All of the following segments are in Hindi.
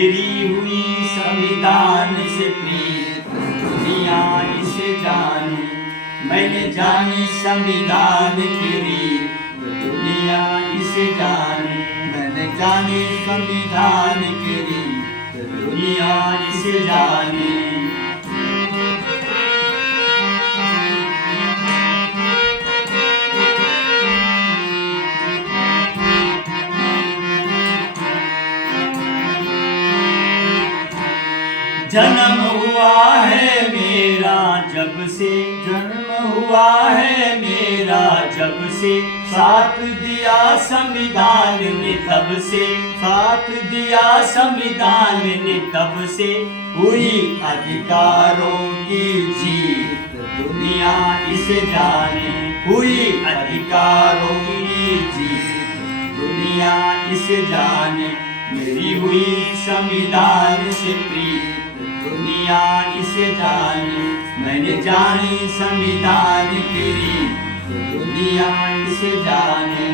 मेरी हुई संविधान से प्रीत, दुनिया इसे जाने। मैंने जानी संविधान की रीत, दुनिया इसे जाने। मैंने जानी संविधान की रीत, दुनिया इसे जाने। जन्म हुआ है मेरा जब से, जन्म हुआ है मेरा जब से, साथ दिया संविधान ने तब से, साथ दिया संविधान ने तब से। हुई अधिकारों की जीत, दुनिया इसे जाने। हुई अधिकारों की जीत, दुनिया इसे जाने। मेरी हुई संविधान से प्रीत, दुनिया इसे जाने। मैंने जानी संविधान की रीत, दुनिया इसे जाने।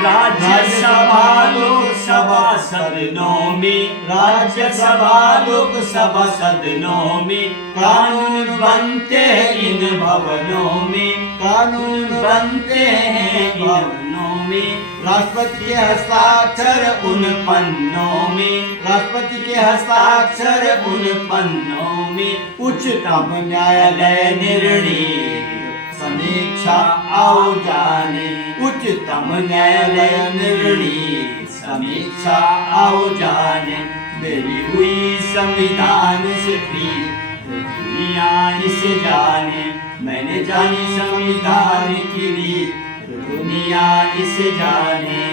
राज्यसभा लोकसभा सदनों में, राज्यसभा लोकसभा सदनों में, कानून बनते हैं इन भवनों में, कानून बनते हैं इन भवनों में। राष्ट्रपति के हस्ताक्षर उन पन्नों में, राष्ट्रपति के हस्ताक्षर उन पन्नों में। उच्चतम न्यायालय निर्णय समीक्षा आओ जाने। उच्चतम न्यायालय निर्णय समीक्षा आओ जाने। मेरी हुई संविधान से प्रीत, दुनिया इसे जाने। मैंने जानी संविधान की रीत, दुनिया इसे जाने।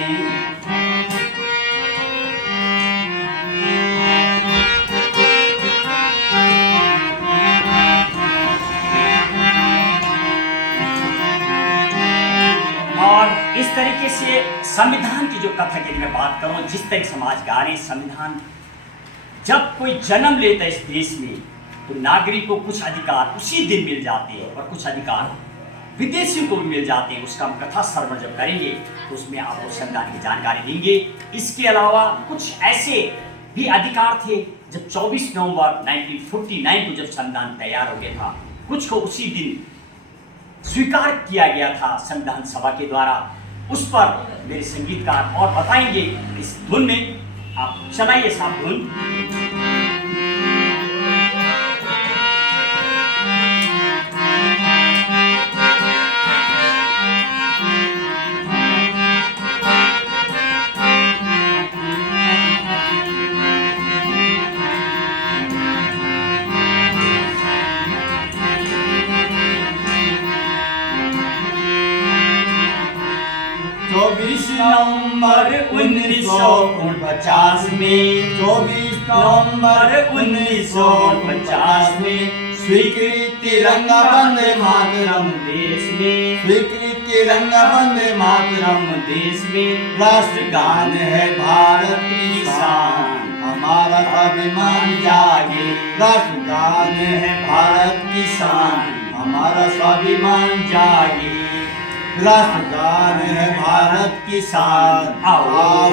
और इस तरीके से संविधान की जो कथा की मैं बात करूं, जिस तरह समाज गा रहे संविधान, जब कोई जन्म लेता है इस देश में तो नागरिक को कुछ अधिकार उसी दिन मिल जाते हैं और कुछ अधिकार विदेशियों को भी मिल जाते हैं। उसका हम कथा श्रवण जब करेंगे तो उसमें आपको संविधान की जानकारी देंगे। इसके अलावा कुछ ऐसे भी अधिकार थे जब 24 नवंबर 1949 को जब संविधान तैयार हो गया था, कुछ को उसी दिन स्वीकार किया गया था संविधान सभा के द्वारा। उस पर मेरे संगीतकार और बताएंगे इस धुन में। आप चलाइए साहब धुन। नवंबर 1949 में, 24 नवंबर 1950 में स्वीकृत तिरंगा वंदे मातरम देश में, स्वीकृत तिरंगा वंदे मातरम देश में। राष्ट्रगान है भारत की शान, हमारा स्वाभिमान जागे। राष्ट्रगान है भारत की शान, हमारा स्वाभिमान जागे। राष्ट्रगान है भारत की शान, आओ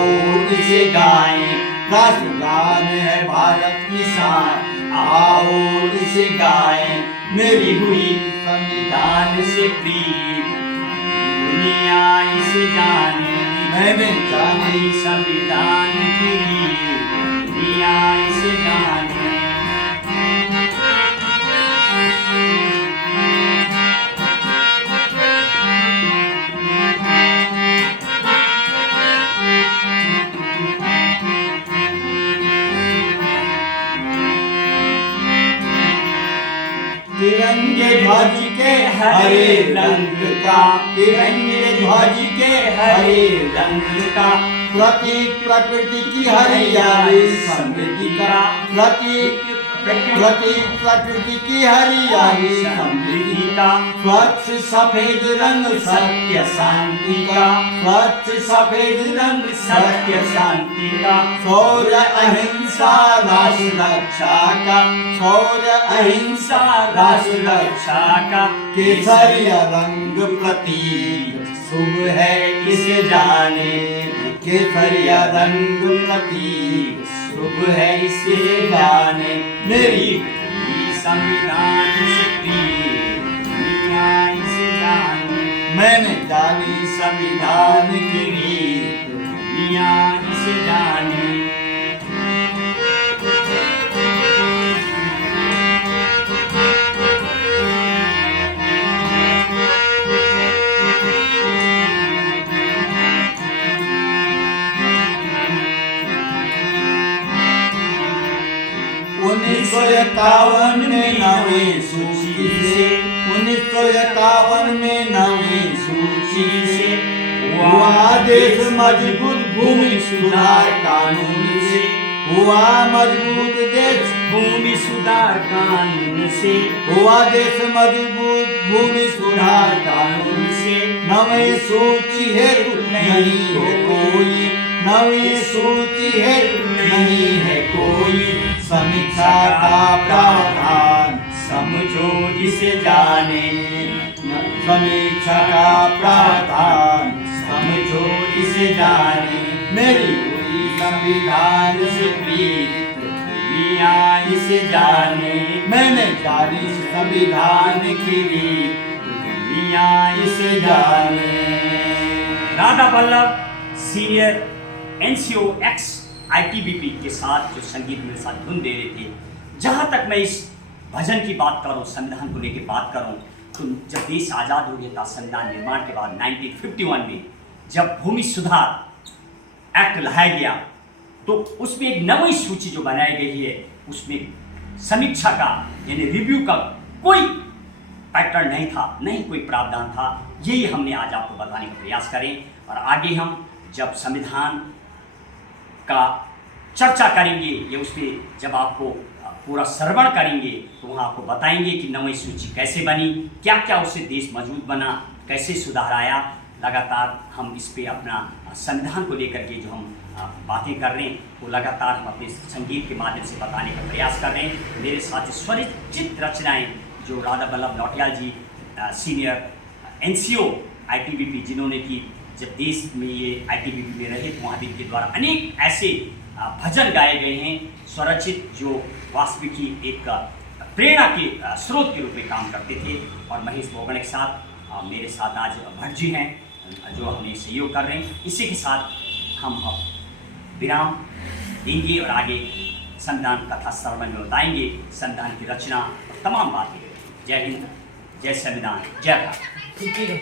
इसे गाएं। राष्ट्रगान है भारत की शान, आओ इसे गाएं। मेरी हुई संविधान से प्रीत, दुनिया इसे जाने। मैंने जानी संविधान की रीत, दुनिया इसे जाने। तिरंगे ध्वज के हरे रंग का, तिरंगे ध्वज के हरे रंग का प्रतीक प्रकृति की हरियाली समृद्धि का, प्रतीक प्रकृति की हरियाली समृद्धि का स्वच्छ सफेद रंग सत्य शांति का स्वच्छ सफेद रंग सत्य शांति का शौर्य अहिंसा राष्ट्र रक्षा का शौर्य अहिंसा राष्ट्र रक्षा का केसरिया रंग प्रतीक शुभ है इसे जाने केसरिया रंग प्रतीक शुभ है इसे जाने मेरी संविधान से प्रिय दुनिया इसे जाने मैंने जानी संविधान की रीत दुनिया इसे जाने उन्नीस सौ इक्यावन में नवीं सूची से 1951 में नवीं सूची से हुआ देश मजबूत भूमि सुधार कानून से हुआ मजबूत देश भूमि सुधार कानून से हुआ देश मजबूत भूमि सुधार कानून से नवीं सूची हेतु नहीं है कोई नवीं सूची हेतु नहीं है कोई समीक्षा का प्रावधान समझो जिसे जाने समीक्षा का प्रावधान समझो जिसे जाने मेरी हुई संविधान से प्रीत दुनिया इसे जाने मैंने जानी संविधान की रीत दुनिया इसे जाने Radha Vallabh senior NCO x ITBP के साथ जो संगीत मेरे साथ धुन दे रहे थे। जहाँ तक मैं इस भजन की बात करूँ, संविधान को लेकर बात करूँ, तो जब देश आज़ाद हो गया था संविधान निर्माण के बाद 1951 में जब भूमि सुधार एक्ट लाया गया तो उसमें एक नई सूची जो बनाई गई है उसमें समीक्षा का यानी रिव्यू का कोई पैटर्न नहीं था, नहीं कोई प्रावधान था। यही हमने आज आपको बताने का प्रयास करें और आगे हम जब संविधान का चर्चा करेंगे या उस पर जब आपको पूरा श्रवण करेंगे तो वहाँ आपको बताएंगे कि नई सूची कैसे बनी, क्या क्या उससे देश मजबूत बना, कैसे सुधार आया। लगातार हम इस पे अपना संविधान को लेकर के जो हम बातें कर रहे हैं वो लगातार हम अपने संगीत के माध्यम से बताने का प्रयास कर रहे हैं। मेरे साथ स्वरचित रचनाएं जो राधा वल्लभ नौटियाल जी सीनियर एनसीओ आईटीबीपी जिन्होंने की, जब देश में ये आईटीबीपी में रहे तो वहाँ भी इनके द्वारा अनेक ऐसे भजन गाए गए हैं स्वरचित जो वास्तविक ही एक प्रेरणा के स्रोत के रूप में काम करते थे। और महेश मोगड़ के साथ मेरे साथ आज भट्ट जी हैं जो हमें सहयोग कर रहे हैं। इसी के साथ हम अब विराम देंगे और आगे संविधान कथा श्रवण में बताएंगे संविधान की रचना और तमाम बातें। जय हिंद, जय संविधान, जय भारत।